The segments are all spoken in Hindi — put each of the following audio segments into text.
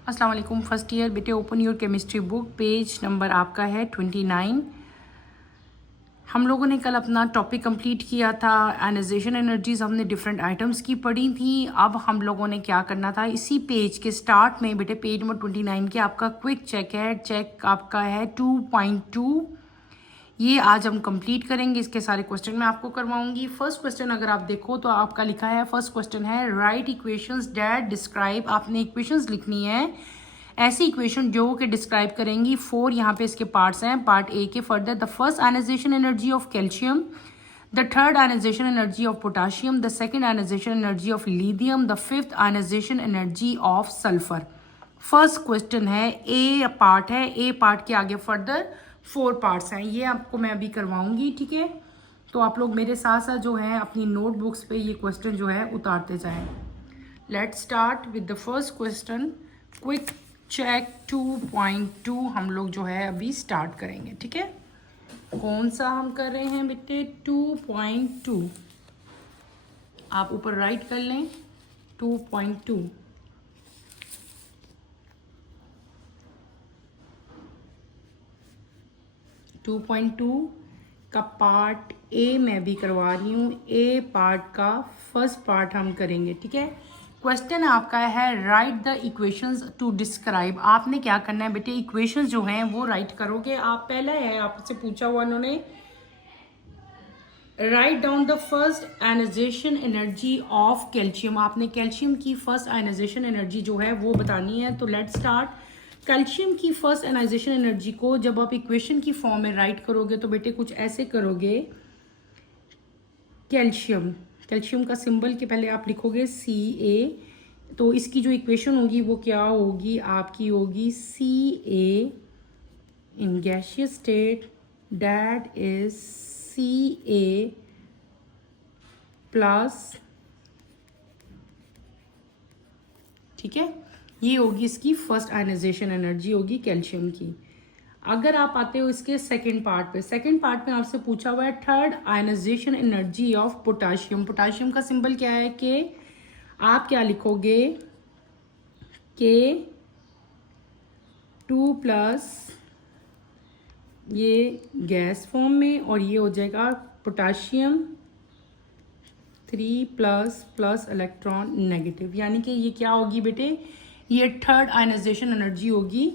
अस्सलाम वालेकुम फर्स्ट ईयर बेटे, open your chemistry book, page number आपका है 29। हम लोगों ने कल अपना टॉपिक कंप्लीट किया था, आयनाइजेशन एनर्जीज हमने डिफरेंट आइटम्स की पढ़ी थी। अब हम लोगों ने क्या करना था, इसी पेज के स्टार्ट में बेटे पेज नंबर 29 के आपका क्विक चेक है, चेक आपका है 2.2। ये आज हम कंप्लीट करेंगे। इसके सारे क्वेश्चन मैं आपको करवाऊंगी। फर्स्ट क्वेश्चन अगर आप देखो तो आपका लिखा है, फर्स्ट क्वेश्चन है राइट इक्वेशंस दैट डिस्क्राइब। आपने इक्वेशंस लिखनी है, ऐसी इक्वेशन जो कि डिस्क्राइब करेंगी 4। यहाँ पे इसके पार्ट्स हैं। पार्ट ए के further, the first ionization energy of calcium, the third ionization energy of potassium, the second ionization energy of lithium, the fifth ionization energy of sulphur. First question है, ए पार्ट है, ए पार्ट के आगे फर्दर 4 पार्ट्स हैं। ये आपको मैं अभी करवाऊंगी, ठीक है। तो आप लोग मेरे साथ साथ जो है अपनी नोटबुक्स पे ये क्वेश्चन जो है उतारते जाएं। Let's start with the first question, quick check 2.2 हम लोग जो है अभी स्टार्ट करेंगे, ठीक है। कौन सा हम कर रहे हैं बेटे, 2.2। आप ऊपर राइट कर लें 2.2। 2.2 का पार्ट ए मैं भी करवा रही हूँ। ए पार्ट का फर्स्ट पार्ट हम करेंगे, ठीक है। क्वेश्चन आपका है write the equations to describe. आपने क्या करना है बेटे, इक्वेशंस जो हैं वो राइट करोगे आप। पहला है आपसे पूछा हुआ उन्होंने, write down the first ionization energy of calcium. आपने कैल्शियम की फर्स्ट आयनाइजेशन एनर्जी जो है वो बतानी है। तो लेट्स स्टार्ट। कैल्शियम की फर्स्ट आयनाइजेशन एनर्जी को जब आप इक्वेशन की फॉर्म में राइट करोगे तो बेटे कुछ ऐसे करोगे। कैल्शियम, कैल्शियम का सिंबल के पहले आप लिखोगे Ca। तो इसकी जो इक्वेशन होगी वो क्या होगी, आपकी होगी Ca in gaseous state, that is Ca plus, ठीक है। ये होगी इसकी फर्स्ट आयनाइजेशन एनर्जी होगी कैल्शियम की। अगर आप आते हो इसके सेकंड पार्ट पे, सेकंड पार्ट में आपसे पूछा हुआ है third ionization energy of potassium. Potassium का सिंबल क्या है, के। आप क्या लिखोगे, के 2 प्लस, ये गैस फॉर्म में, और ये हो जाएगा potassium 3 plus plus electron negative. यानी कि ये क्या होगी बेटे, ये थर्ड आयनाइजेशन एनर्जी होगी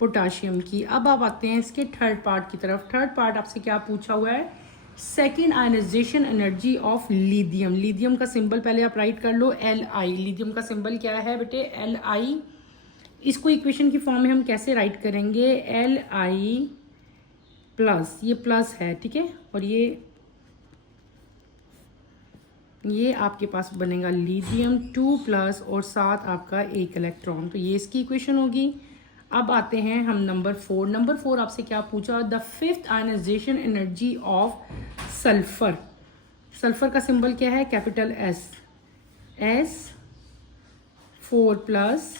पोटाशियम की। अब आप आते हैं इसके थर्ड पार्ट की तरफ। थर्ड पार्ट आपसे क्या पूछा हुआ है, second ionization energy of lithium. Lithium का सिंबल पहले आप राइट कर लो, Li। लिथियम का सिंबल क्या है बेटे, Li। इसको इक्वेशन की फॉर्म में हम कैसे राइट करेंगे, Li प्लस, ये प्लस है, ठीक है, और ये आपके पास बनेगा लिथियम 2 प्लस और साथ आपका एक इलेक्ट्रॉन। तो ये इसकी इक्वेशन होगी। अब आते हैं हम नंबर 4। नंबर 4 आपसे क्या पूछा, the fifth ionization energy of sulphur. Sulphur का सिंबल क्या है, capital S 4 plus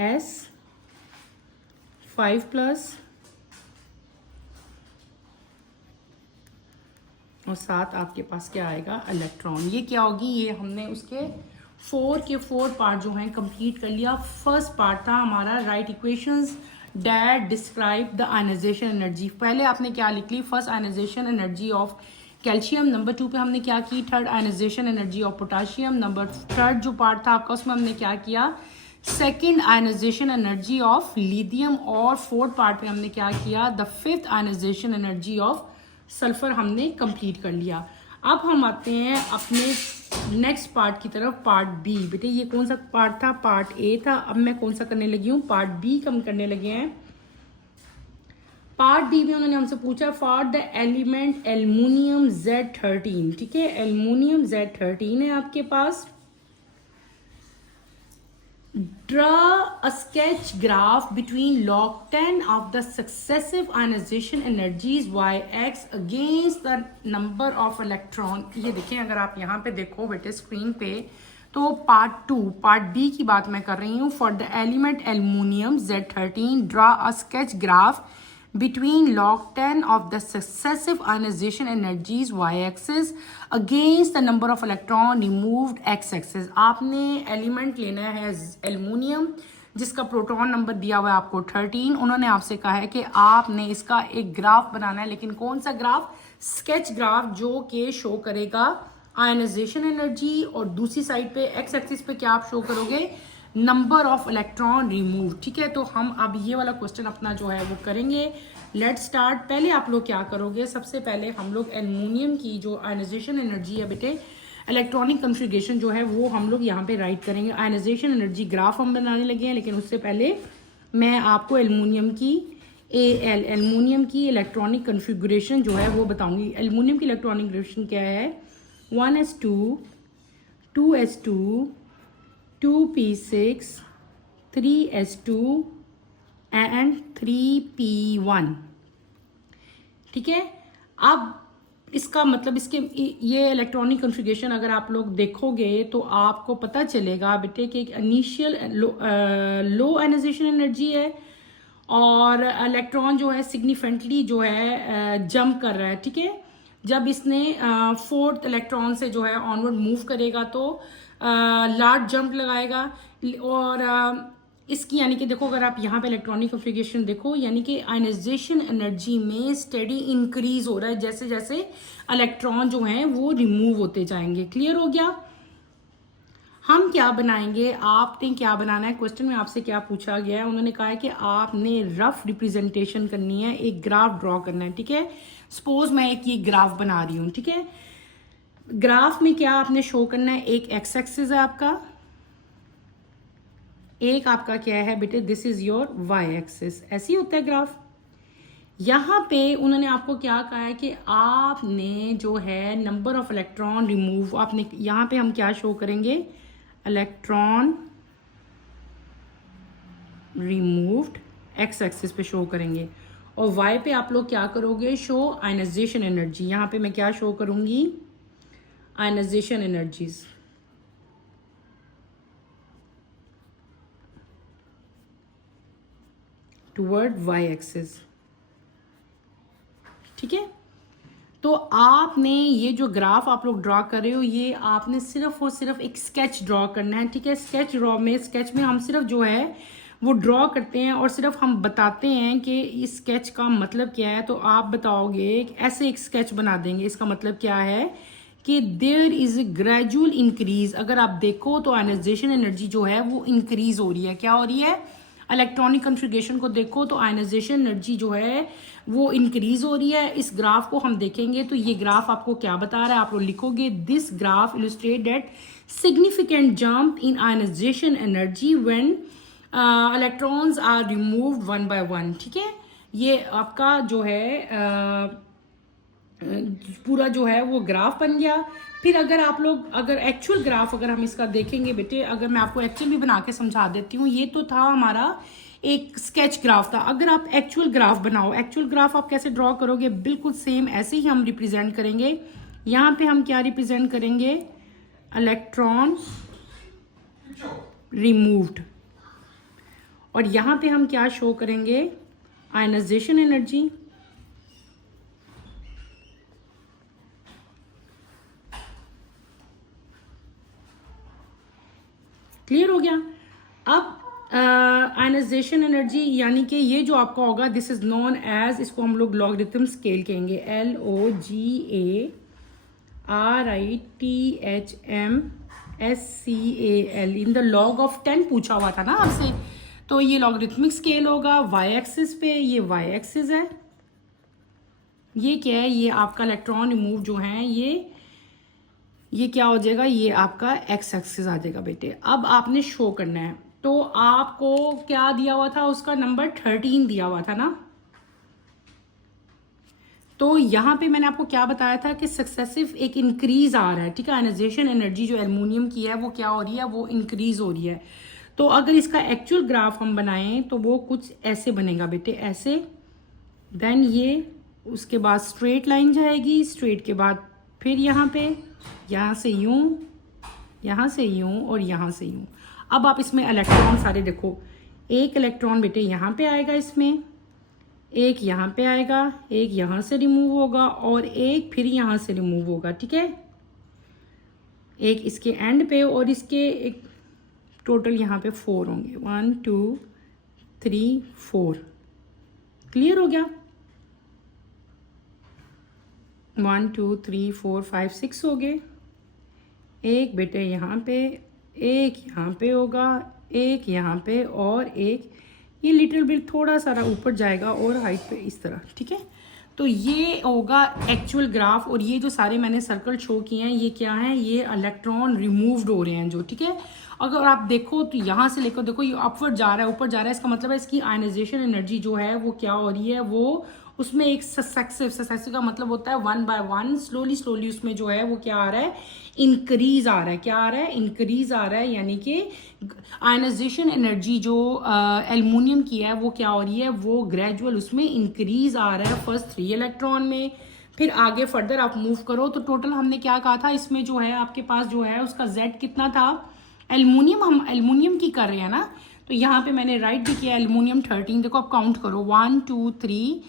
S 5 plus और साथ आपके पास क्या आएगा, इलेक्ट्रॉन। ये क्या होगी, ये हमने उसके 4 के 4 पार्ट जो हैं कंप्लीट कर लिया। फर्स्ट पार्ट था हमारा write equations that describe the ionization energy. पहले आपने क्या लिख ली, first ionization energy of calcium. Number 2 पे हमने क्या की, third ionization energy of potassium. Number third जो पार्ट था आपका उसमें हमने क्या किया, second ionization energy of lithium. और फोर्थ पार्ट में हमने क्या किया, the fifth ionization energy of sulphur हमने कंप्लीट कर लिया। अब हम आते हैं अपने नेक्स्ट पार्ट की तरफ, पार्ट बी। बेटे ये कौन सा पार्ट था, पार्ट ए था। अब मैं कौन सा करने लगी हूँ, पार्ट बी कम करने लगे हैं। पार्ट बी में उन्होंने हमसे पूछा for the element aluminium Z13, ठीक है। एल्युमिनियम Z13 है आपके पास। Draw a sketch graph between log 10 of the successive ionization energies Yx against the number of electron। ये देखें, अगर आप यहाँ पे देखो बेटे स्क्रीन पे, तो पार्ट 2 पार्ट बी की बात मैं कर रही हूँ। For the element aluminium Z13 draw a sketch graph between log 10 of the successive ionization energies y-axis against the number of electron removed x-axis। आपने एलिमेंट लेना है एल्युमिनियम जिसका प्रोटॉन नंबर दिया हुआ है आपको 13। उन्होंने आपसे कहा है कि आपने इसका एक ग्राफ बनाना है, लेकिन कौन सा ग्राफ? स्केच ग्राफ, जो कि शो करेगा आयनाइजेशन एनर्जी और दूसरी साइड पे एक्स एक्सिस पे क्या आप शो करोगे? Number of electron remove. ठीक है, तो हम अब ये वाला क्वेश्चन अपना जो है वो करेंगे। Let start. पहले आप लोग क्या करोगे? सबसे पहले हम लोग एल्युमिनियम की जो आयनाइजेशन एनर्जी है बेटे, इलेक्ट्रॉनिक कॉन्फ़िगरेशन जो है वो हम लोग यहाँ पे राइट करेंगे। आयनाइजेशन एनर्जी ग्राफ हम बनाने लगे हैं, लेकिन उससे पहले मैं आपको एल्युमिनियम की एल्युमिनियम की इलेक्ट्रॉनिक कॉन्फ़िगरेशन जो है वो बताऊंगी। एल्युमिनियम की इलेक्ट्रॉनिक कॉन्फ़िगरेशन क्या है? 1s2 2s2 2p6 3s2 and 3p1। ठीक है, अब इसका मतलब इसके ये इलेक्ट्रॉनिक कॉन्फ़िगरेशन अगर आप लोग देखोगे तो आपको पता चलेगा बेटे कि एक इनिशियल लो आयनाइजेशन एनर्जी है और इलेक्ट्रॉन जो है सिग्निफिकेंटली जो है जंप कर रहा है। ठीक है, जब इसने फोर्थ इलेक्ट्रॉन से जो है ऑनवर्ड मूव करेगा तो लार्ज जंप लगाएगा और इसकी यानी कि देखो अगर आप यहाँ पे इलेक्ट्रॉनिक कॉन्फ़िगरेशन देखो, यानी कि आयनाइजेशन एनर्जी में स्टेडी इंक्रीज हो रहा है जैसे जैसे इलेक्ट्रॉन जो हैं वो रिमूव होते जाएंगे। क्लियर हो गया? हम क्या बनाएंगे? आपने क्या बनाना है? क्वेश्चन में आपसे क्या पूछा गया है? उन्होंने कहा है कि आपने रफ रिप्रेजेंटेशन करनी है, एक ग्राफ ड्रॉ करना है। ठीक है, सपोज मैं एक ये ग्राफ बना रही हूँ। ठीक है, ग्राफ में क्या आपने शो करना है? एक एक्स एक्सिस है आपका, एक आपका क्या है बेटे? This is your Y axis. ऐसे ही होता है ग्राफ। यहाँ पे उन्होंने आपको क्या कहा है कि आपने जो है नंबर ऑफ इलेक्ट्रॉन रिमूव, आपने यहाँ पे हम क्या शो करेंगे? इलेक्ट्रॉन रिमूव्ड एक्स एक्सिस पे शो करेंगे और वाई पे आप लोग क्या करोगे? Show ionization energy. यहाँ पे मैं क्या शो करूंगी? Ionization energies. Toward Y axis. ठीक है, तो आपने ये जो ग्राफ आप लोग ड्रॉ कर रहे हो ये आपने सिर्फ और सिर्फ एक स्केच ड्रॉ करना है। ठीक है, स्केच में हम सिर्फ जो है वो ड्रॉ करते हैं और सिर्फ हम बताते हैं कि इस स्केच का मतलब क्या है। तो आप बताओगे ऐसे एक स्केच बना देंगे, इसका मतलब क्या है कि there is a gradual increase. अगर आप देखो तो आयनाइजेशन एनर्जी जो है वो इंक्रीज हो रही है। क्या हो रही है? इलेक्ट्रॉनिक कॉन्फ़िगरेशन को देखो तो आयनाइजेशन एनर्जी जो है वो इंक्रीज हो रही है। इस ग्राफ को हम देखेंगे तो ये ग्राफ आपको क्या बता रहा है? आप लोग लिखोगे this graph illustrate that significant jump in ionization energy when electrons are removed one by one. ठीक है, ये आपका जो है पूरा जो है वो ग्राफ बन गया। फिर अगर आप लोग अगर एक्चुअल ग्राफ अगर हम इसका देखेंगे बेटे, अगर मैं आपको एक्चुअल भी बना के समझा देती हूँ। ये तो था हमारा एक स्केच ग्राफ था। अगर आप एक्चुअल ग्राफ बनाओ, एक्चुअल ग्राफ आप कैसे ड्रॉ करोगे? बिल्कुल सेम ऐसे ही हम रिप्रेजेंट करेंगे। यहाँ पे हम क्या रिप्रेजेंट करेंगे? Electron removed. और यहाँ पे हम क्या शो करेंगे? Ionization energy. क्लियर हो गया? अब आयनाइजेशन एनर्जी यानी कि ये जो आपका होगा दिस इज नोन एज, इसको हम लोग लॉगरिथम स्केल कहेंगे। LOGARITHMSCAL in the log of 10 पूछा हुआ था ना आपसे। तो ये लॉगरिथमिक स्केल होगा वाई एक्सिस पे। ये वाई एक्सिस है, ये क्या है? ये आपका इलेक्ट्रॉन रिमूव जो है ये क्या हो जाएगा? ये आपका एक्स एक्सिस आ जाएगा बेटे। अब आपने शो करना है तो आपको क्या दिया हुआ था? उसका नंबर 13 दिया हुआ था ना। तो यहाँ पे मैंने आपको क्या बताया था कि सक्सेसिव एक इंक्रीज आ रहा है। ठीक है, आयनाइजेशन एनर्जी जो एल्युमिनियम की है वो क्या हो रही है? वो इंक्रीज हो रही है। तो अगर इसका एक्चुअल ग्राफ हम बनाएं तो वो कुछ ऐसे बनेगा बेटे, ऐसे। देन ये उसके बाद स्ट्रेट लाइन जाएगी, स्ट्रेट के बाद फिर यहाँ पे, यहाँ से यूं, यहाँ से यूं और यहाँ से यूं। अब आप इसमें इलेक्ट्रॉन सारे देखो, एक इलेक्ट्रॉन बेटे यहाँ पे आएगा इसमें, एक यहाँ पे आएगा, एक यहाँ से रिमूव होगा और एक फिर यहाँ से रिमूव होगा, ठीक है। एक इसके एंड पे और इसके एक टोटल यहाँ पे 4 होंगे, 1 2 3 4। क्लियर हो गया? 1 2 3 4 5 6 हो गए। एक बेटे यहाँ पे, एक यहाँ पे होगा, एक यहाँ पे और एक ये लिटिल बिट थोड़ा सारा ऊपर जाएगा और हाइट पे इस तरह, ठीक है। तो ये होगा एक्चुअल ग्राफ। और ये जो सारे मैंने सर्कल शो किए हैं ये क्या है, ये इलेक्ट्रॉन रिमूव्ड हो रहे हैं जो, ठीक है। अगर आप देखो तो यहाँ से लेकर देखो ये अपवर्ड जा रहा है, ऊपर जा रहा है, इसका मतलब है इसकी आयनाइजेशन एनर्जी जो है वो क्या हो रही है, वो उसमें एक सक्सेसिव का मतलब होता है 1 by 1 स्लोली उसमें जो है वो क्या आ रहा है, इंक्रीज आ रहा है। क्या आ रहा है? इंक्रीज आ रहा है। यानी कि आयनाइजेशन एनर्जी जो एल्युमिनियम की है वो क्या हो रही है, वो ग्रेजुअल उसमें इंक्रीज आ रहा है फर्स्ट 3 इलेक्ट्रॉन में। फिर आगे फर्दर आप मूव करो तो टोटल हमने क्या कहा था, इसमें जो है आपके पास जो है उसका Z कितना था, एल्युमिनियम, हम एल्युमिनियम की कर रहे हैं ना, तो यहाँ पे मैंने राइट भी किया एल्युमिनियम 13। देखो आप काउंट करो 1 2 3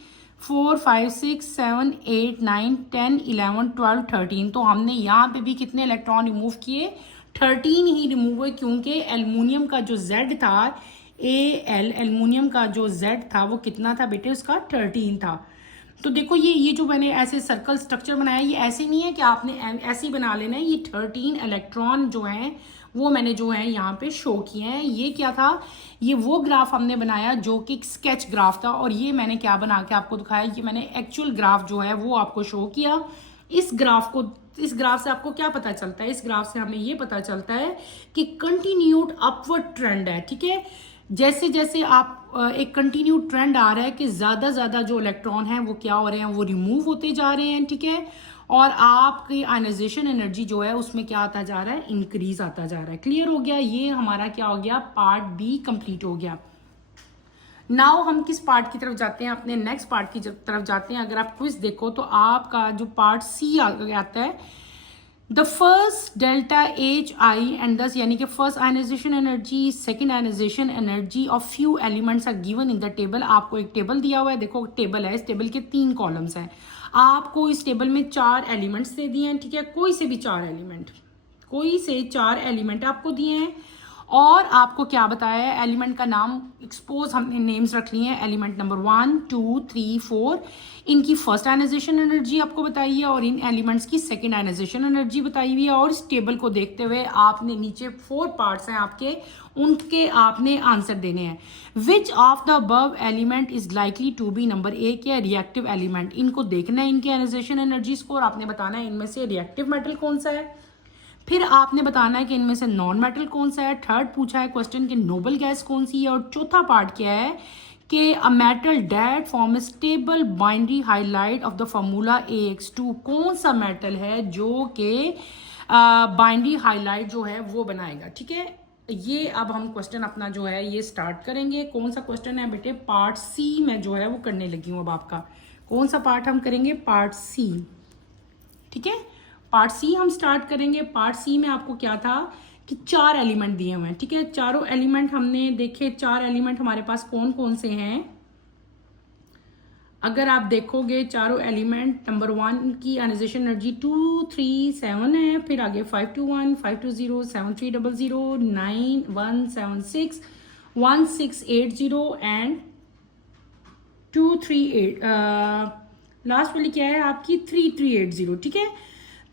4 5 6 7 8 9 10 11 12 13। तो हमने यहाँ पे भी कितने इलेक्ट्रॉन रिमूव किए, 13 ही रिमूव हुए, क्योंकि एल्युमिनियम का जो Z था, एल्युमिनियम का जो Z था वो कितना था बेटे, उसका 13 था। तो देखो ये जो मैंने ऐसे सर्कल स्ट्रक्चर बनाया, ये ऐसे नहीं है कि आपने ऐसे ही बना लेना है। ये 13 इलेक्ट्रॉन जो हैं वो मैंने जो है यहाँ पे शो किए हैं। ये क्या था, ये वो ग्राफ हमने बनाया जो कि स्केच ग्राफ था, और ये मैंने क्या बना के आपको दिखाया, ये मैंने एक्चुअल ग्राफ जो है वो आपको शो किया। इस ग्राफ से आपको क्या पता चलता है, इस ग्राफ से हमें ये पता चलता है कि कंटिन्यूड अपवर्ड ट्रेंड है, ठीक है। जैसे जैसे आप एक कंटिन्यू ट्रेंड आ रहा है कि ज्यादा जो इलेक्ट्रॉन हैं वो क्या हो रहे हैं, वो रिमूव होते जा रहे हैं, ठीक है। और आपकी आयनाइजेशन एनर्जी जो है उसमें क्या आता जा रहा है, इंक्रीज आता जा रहा है। क्लियर हो गया? ये हमारा क्या हो गया, पार्ट बी कंप्लीट हो गया। नाउ हम किस पार्ट की तरफ जाते हैं, अपने नेक्स्ट पार्ट की तरफ जाते हैं। अगर आप क्विज देखो तो आपका जो पार्ट सी आता है, the first delta H I and दस, यानी कि first ionization energy, second ionization energy of few elements are given in the table. आपको एक टेबल दिया हुआ है, देखो टेबल है, इस टेबल के 3 कॉलम्स हैं। आपको इस टेबल में 4 एलिमेंट्स दे दिए हैं, ठीक है, कोई से भी 4 एलिमेंट आपको दिए हैं। और आपको क्या बताया है, एलिमेंट का नाम एक्सपोज हमने नेम्स रख लिए हैं, एलिमेंट नंबर 1 2 3 4, इनकी फर्स्ट आयनाइजेशन एनर्जी आपको बताई है और इन एलिमेंट्स की सेकंड आयनाइजेशन एनर्जी बताई हुई है। और इस टेबल को देखते हुए आपने नीचे 4 पार्ट्स हैं आपके, उनके आपने आंसर देने हैं। Which of the above element is likely to be, number 1 या रिएक्टिव एलिमेंट, इनको देखना है इनकी आयनाइजेशन एनर्जीज को, और आपने बताना है इनमें से रिएक्टिव मेटल कौन सा है। फिर आपने बताना है कि इनमें से नॉन मेटल कौन सा है। थर्ड पूछा है क्वेश्चन कि नोबल गैस कौन सी है। और चौथा पार्ट क्या है कि a metal that form stable binary halide of the formula AX2, कौन सा मेटल है जो कि बाइनरी हाइलाइट जो है वो बनाएगा, ठीक है। ये अब हम क्वेश्चन अपना जो है ये स्टार्ट करेंगे। कौन सा क्वेश्चन है बेटे, पार्ट सी में जो है वो करने लगी हूँ। अब आपका कौन सा पार्ट हम करेंगे, पार्ट सी, ठीक है। पार्ट सी हम स्टार्ट करेंगे। पार्ट सी में आपको क्या था कि 4 एलिमेंट दिए हुए हैं, ठीक है। चारों एलिमेंट हमने देखे, 4 एलिमेंट हमारे पास कौन कौन से हैं। अगर आप देखोगे चारों एलिमेंट, नंबर 1 की आयनाइजेशन एनर्जी 237 है, फिर आगे 521 520 7300 9176 1680 एंड 238, लास्ट वाली क्या है आपकी 3380, ठीक है।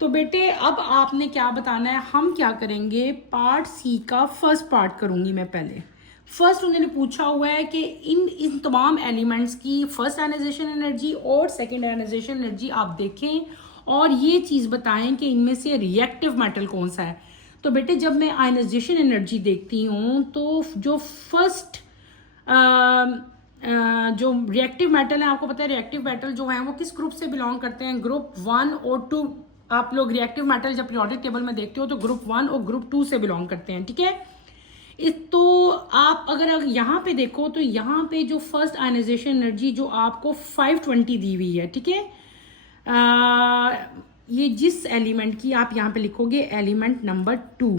तो बेटे अब आपने क्या बताना है, हम क्या करेंगे, पार्ट सी का फर्स्ट पार्ट करूंगी मैं पहले। फर्स्ट उन्होंने पूछा हुआ है कि इन तमाम एलिमेंट्स की फर्स्ट आयनाइजेशन एनर्जी और सेकेंड आयनाइजेशन एनर्जी आप देखें और ये चीज़ बताएं कि इनमें से रिएक्टिव मेटल कौन सा है। तो बेटे जब मैं आयनाइजेशन एनर्जी देखती हूँ तो जो फर्स्ट जो रिएक्टिव मेटल है, आपको पता है रिएक्टिव मेटल जो है वो किस ग्रुप से बिलोंग करते हैं, ग्रुप 1 और 2। आप लोग रिएक्टिव मेटल जब पीरियोडिक टेबल में देखते हो तो ग्रुप 1 और ग्रुप 2 से बिलोंग करते हैं, ठीक है। तो आप अगर यहाँ पे देखो तो यहाँ पे जो फर्स्ट आयनाइजेशन एनर्जी जो आपको 520 दी हुई है, ठीक है। ये जिस एलिमेंट की आप यहाँ पे लिखोगे एलिमेंट नंबर 2,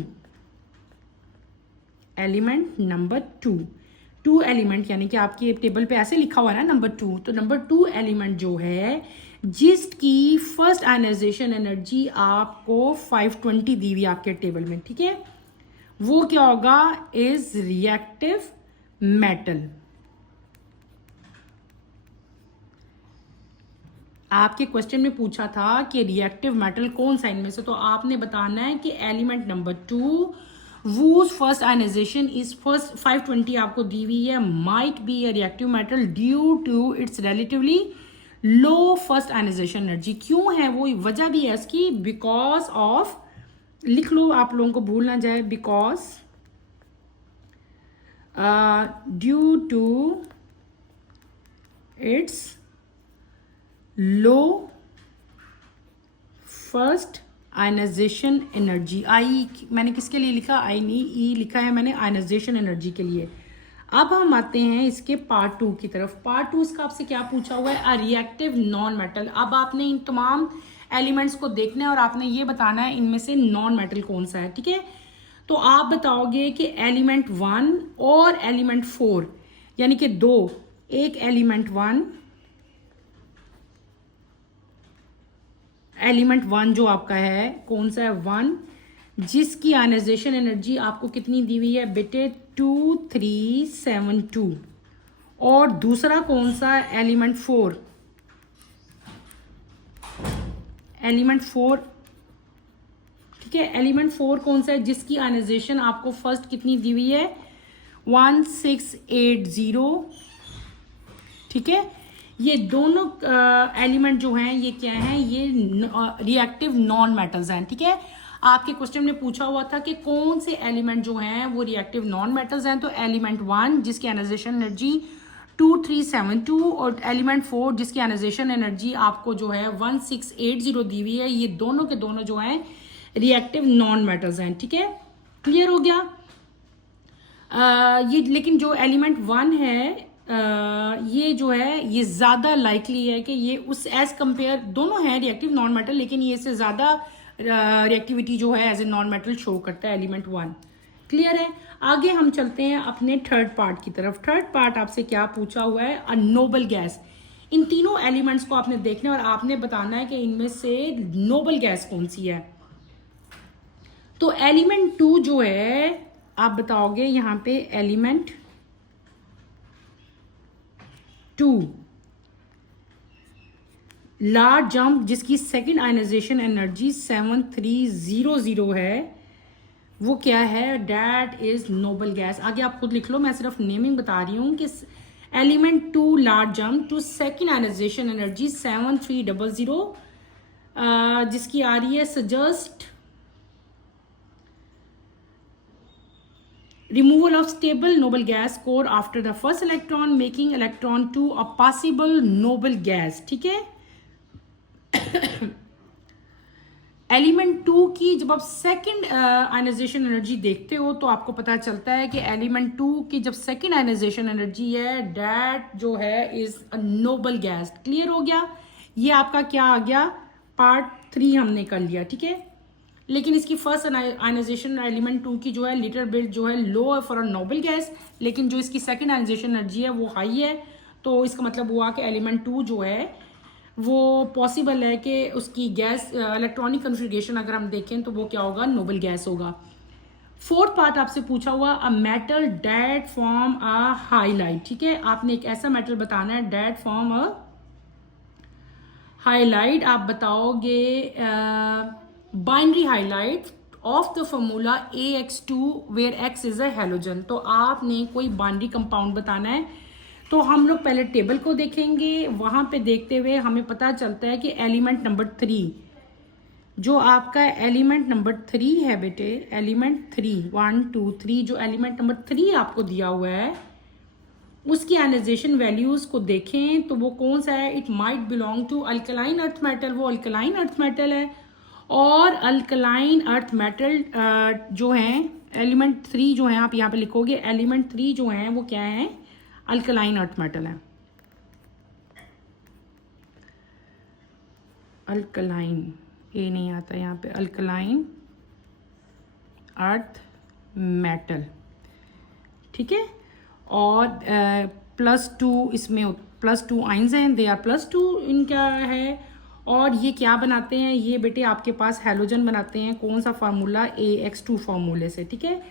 2 एलिमेंट, यानी कि आपकी टेबल पे ऐसे लिखा हुआ है ना नंबर 2, तो नंबर 2 एलिमेंट जो है जिसकी फर्स्ट आयनाइजेशन एनर्जी आपको 520 दी हुई आपके टेबल में, ठीक है, वो क्या होगा, इज रिएक्टिव मेटल। आपके क्वेश्चन में पूछा था कि रिएक्टिव मेटल कौन सा इनमें से, तो आपने बताना है कि element number 2 whose first ionization is first 520 आपको दी हुई है, might be a reactive metal due to its relatively low first ionization energy. क्यों है वो, वजह भी है इसकी, बिकॉज ऑफ, लिख लो आप लोगों को भूल ना जाए, because due to its low first ionization energy. I मैंने किसके लिए लिखा, आई नहीं, ई लिखा है मैंने आयनाइजेशन एनर्जी के लिए। अब हम आते हैं इसके पार्ट 2 की तरफ। पार्ट 2 इसका आपसे क्या पूछा हुआ है, अ रिएक्टिव नॉन मेटल। अब आपने इन तमाम एलिमेंट्स को देखना है और आपने ये बताना है इनमें से नॉन मेटल कौन सा है, ठीक है। तो आप बताओगे कि एलिमेंट 1 और एलिमेंट 4, यानी कि 2, एक एलिमेंट 1, एलिमेंट 1 जो आपका है कौन सा है, 1, जिसकी आयनाइजेशन एनर्जी आपको कितनी दी हुई है बेटे, 2372, और दूसरा कौन सा, एलिमेंट 4, एलिमेंट 4, ठीक है, एलिमेंट 4 कौन सा है जिसकी आयनाइजेशन आपको फर्स्ट कितनी दी हुई है, 1680, ठीक है। ये दोनों एलिमेंट जो हैं ये क्या हैं, ये रिएक्टिव नॉन मेटल्स हैं, ठीक है। आपके क्वेश्चन में पूछा हुआ था कि कौन से एलिमेंट जो हैं वो रिएक्टिव नॉन मेटल्स हैं, तो एलिमेंट 1 जिसकी आयनाइजेशन एनर्जी 2372 और एलिमेंट 4 जिसकी आयनाइजेशन एनर्जी आपको जो है 1680 दी हुई है, ये दोनों के दोनों जो हैं रिएक्टिव नॉन मेटल्स हैं, ठीक है। क्लियर हो गया। ये लेकिन जो एलिमेंट 1 है ये जो है ये ज़्यादा लाइकली है कि ये उस एज कंपेयर, दोनों हैं रिएक्टिव नॉन मेटल, लेकिन ये से ज़्यादा रिएक्टिविटी जो है as a non metal show करता है एलिमेंट 1। क्लियर है। आगे हम चलते हैं अपने थर्ड पार्ट की तरफ। थर्ड पार्ट आपसे क्या पूछा हुआ है, अ नोबल गैस। इन तीनों एलिमेंट्स को आपने देखना है और आपने बताना है कि इनमें से नोबल गैस कौन सी है। तो एलिमेंट 2 जो है आप बताओगे यहाँ पे एलिमेंट 2 लार्ज जंप जिसकी सेकेंड आयनाइजेशन एनर्जी 7300 है, वो क्या है, डैट इज नोबल गैस। आगे आप खुद लिख लो, मैं सिर्फ नेमिंग बता रही हूँ कि element 2 large jump to second ionization energy 7300 जिसकी आ रही है suggest removal of stable noble gas core after the first electron making electron 2 a possible noble gas, ठीक है। एलिमेंट 2 की जब आप सेकेंड आयनाइजेशन एनर्जी देखते हो तो आपको पता चलता है कि एलिमेंट 2 की जब सेकेंड आयनाइजेशन एनर्जी है डैट जो है is a noble gas. Clear हो गया। ये आपका क्या आ गया, पार्ट 3 हमने कर लिया, ठीक है। लेकिन इसकी फर्स्ट आयनाइजेशन एलिमेंट 2 की जो है लिटिल बिट जो है लो है फॉर अ नोबल गैस, लेकिन जो इसकी सेकेंड आयनाइजेशन एनर्जी है वो हाई है, तो इसका मतलब हुआ कि एलिमेंट 2 जो है वो पॉसिबल है कि उसकी गैस इलेक्ट्रॉनिक कन्फिगरेशन अगर हम देखें तो वो क्या होगा, नोबल गैस होगा। फोर्थ पार्ट आपसे पूछा हुआ a metal that form a highlight, ठीक है। आपने एक ऐसा मेटल बताना है डैट फॉर्म अ हाईलाइट। आप बताओगे binary halide of the formula AX2 where X is a halogen. तो आपने कोई बाइनरी कंपाउंड बताना है, तो हम लोग पहले टेबल को देखेंगे, वहां पे देखते हुए हमें पता चलता है कि एलिमेंट नंबर 3 जो आपका एलिमेंट नंबर 3 है बेटे, एलिमेंट 3 1 2 3 जो एलिमेंट नंबर 3 आपको दिया हुआ है उसकी आयनाइजेशन वैल्यूज को देखें तो वो कौन सा है, it might belong to alkaline earth metal, वो अल्कलाइन अर्थ मेटल है। और अल्कलाइन अर्थ मेटल जो हैं एलिमेंट 3 जो है, आप यहाँ पे लिखोगे एलिमेंट 3 जो हैं वो क्या है, अल्कलाइन अर्थ मेटल है। अल्कलाइन, ये नहीं आता यहाँ पे, अल्कलाइन अर्थ मेटल, ठीक है। और +2 इसमें +2 आइंस हैं, दे आर +2 इनका है। और ये क्या बनाते हैं, ये बेटे आपके पास हैलोजन बनाते हैं। कौन सा फार्मूला, AX2 फार्मूले से, ठीक है।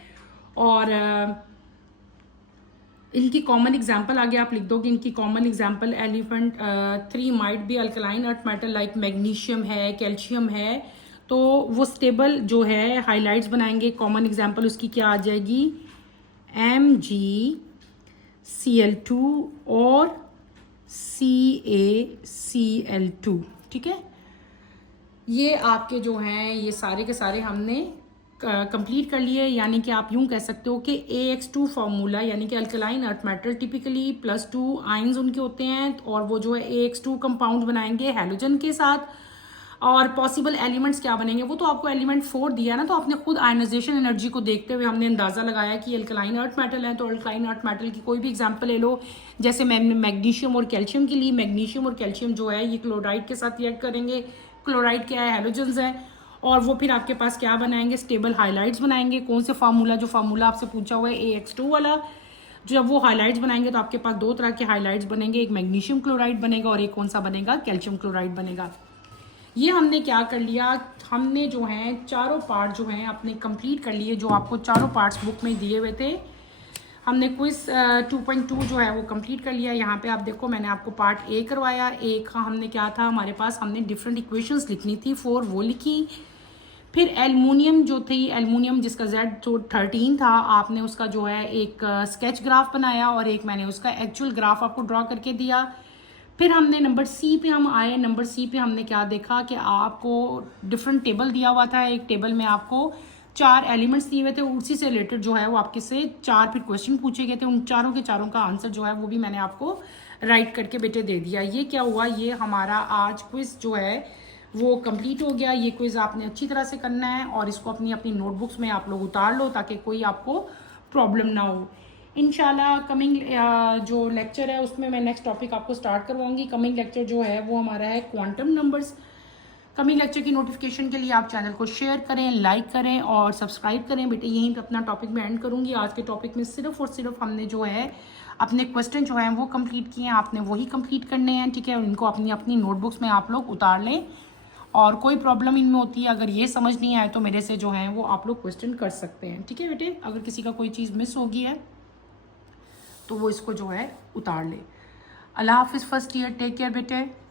और इनकी कॉमन एग्जांपल आगे आप लिख दो कि इनकी common example elephant 3 might be alkaline earth metal like magnesium है, कैल्शियम है। तो वो स्टेबल जो है हाइलाइट्स बनाएंगे। कॉमन एग्जांपल उसकी क्या आ जाएगी, MgCl2 और CaCl2, ठीक है। ये आपके जो हैं ये सारे के सारे हमने कंप्लीट कर लिए। यानी कि आप यूं कह सकते हो कि AX2 फार्मूला यानी कि alkaline earth metal typically +2 ions उनके होते हैं और वो जो है AX2 कंपाउंड बनाएंगे हैलोजन के साथ। और पॉसिबल एलिमेंट्स क्या बनेंगे, वो तो आपको एलिमेंट 4 दिया ना, तो आपने खुद आयनाइजेशन एनर्जी को देखते हुए हमने अंदाजा लगाया कि अल्कलाइन अर्थ मेटल है। तो अल्कलाइन अर्थ मेटल की कोई भी एग्जांपल ले लो, जैसे मैग्नीशियम और कैल्शियम के लिए, मैग्नीशियम और कैल्शियम जो है ये क्लोराइड के साथ रिएक्ट करेंगे। क्लोराइड क्या है, हैलोजन्स है। और वो फिर आपके पास क्या बनाएंगे, स्टेबल हाइलाइट्स बनाएंगे। कौन से फार्मूला, जो फार्मूला आपसे पूछा हुआ है AX2 वाला, जब वो हाइलाइट्स बनाएंगे तो आपके पास 2 तरह के हाइलाइट्स बनेंगे, एक मैग्नीशियम क्लोराइड बनेगा और एक कौन सा बनेगा, कैल्शियम क्लोराइड बनेगा। ये हमने क्या कर लिया, हमने जो है चारों पार्ट जो हैं अपने कंप्लीट कर लिए, जो आपको चारों पार्ट्स बुक में दिए हुए थे। हमने क्विज 2.2 जो है वो कंप्लीट कर लिया। यहाँ पे आप देखो मैंने आपको पार्ट A करवाया। A का हमने क्या था, हमारे पास हमने डिफरेंट इक्वेशंस लिखनी थी 4, वो लिखी। फिर एल्युमिनियम जो थी, एल्युमिनियम जिसका Z13 था, आपने उसका जो है एक स्केच ग्राफ बनाया और एक मैंने उसका एक्चुअल ग्राफ आपको ड्रॉ करके दिया। फिर हमने नंबर C पे हम आए। नंबर C पे हमने क्या देखा कि आपको डिफरेंट टेबल दिया हुआ था। एक टेबल में आपको 4 एलिमेंट्स दिए हुए थे, उसी से रिलेटेड जो है वो आपके से 4 फिर क्वेश्चन पूछे गए थे। उन चारों के चारों का आंसर जो है वो भी मैंने आपको राइट करके बेटे दे दिया। ये क्या हुआ, ये हमारा आज क्विज जो है वो कंप्लीट हो गया। ये क्विज आपने अच्छी तरह से करना है और इसको अपनी अपनी नोटबुक्स में आप लोग उतार लो ताकि कोई आपको प्रॉब्लम ना हो। इंशाल्लाह कमिंग जो लेक्चर है उसमें मैं नेक्स्ट टॉपिक आपको स्टार्ट करवाऊंगी। कमिंग लेक्चर जो है वो हमारा है क्वांटम नंबर्स। कमिंग लेक्चर की नोटिफिकेशन के लिए आप चैनल को शेयर करें, लाइक करें और सब्सक्राइब करें। बेटे यहीं पे अपना टॉपिक मैं एंड करूंगी। आज के टॉपिक में सिर्फ और सिर्फ हमने जो है अपने क्वेश्चन जो हैं वो कंप्लीट किए हैं, आपने वही कंप्लीट करने हैं, ठीक है। उनको अपनी अपनी नोटबुक्स में आप लोग उतार लें और कोई प्रॉब्लम इनमें होती है, अगर ये समझ नहीं आए तो मेरे से जो है वो आप लोग क्वेश्चन कर सकते हैं, ठीक है बेटे। अगर किसी का कोई चीज़ मिस होगी है तो वो इसको जो है उतार ले। अल्लाह हाफिज़ फर्स्ट ईयर, टेक केयर बेटे।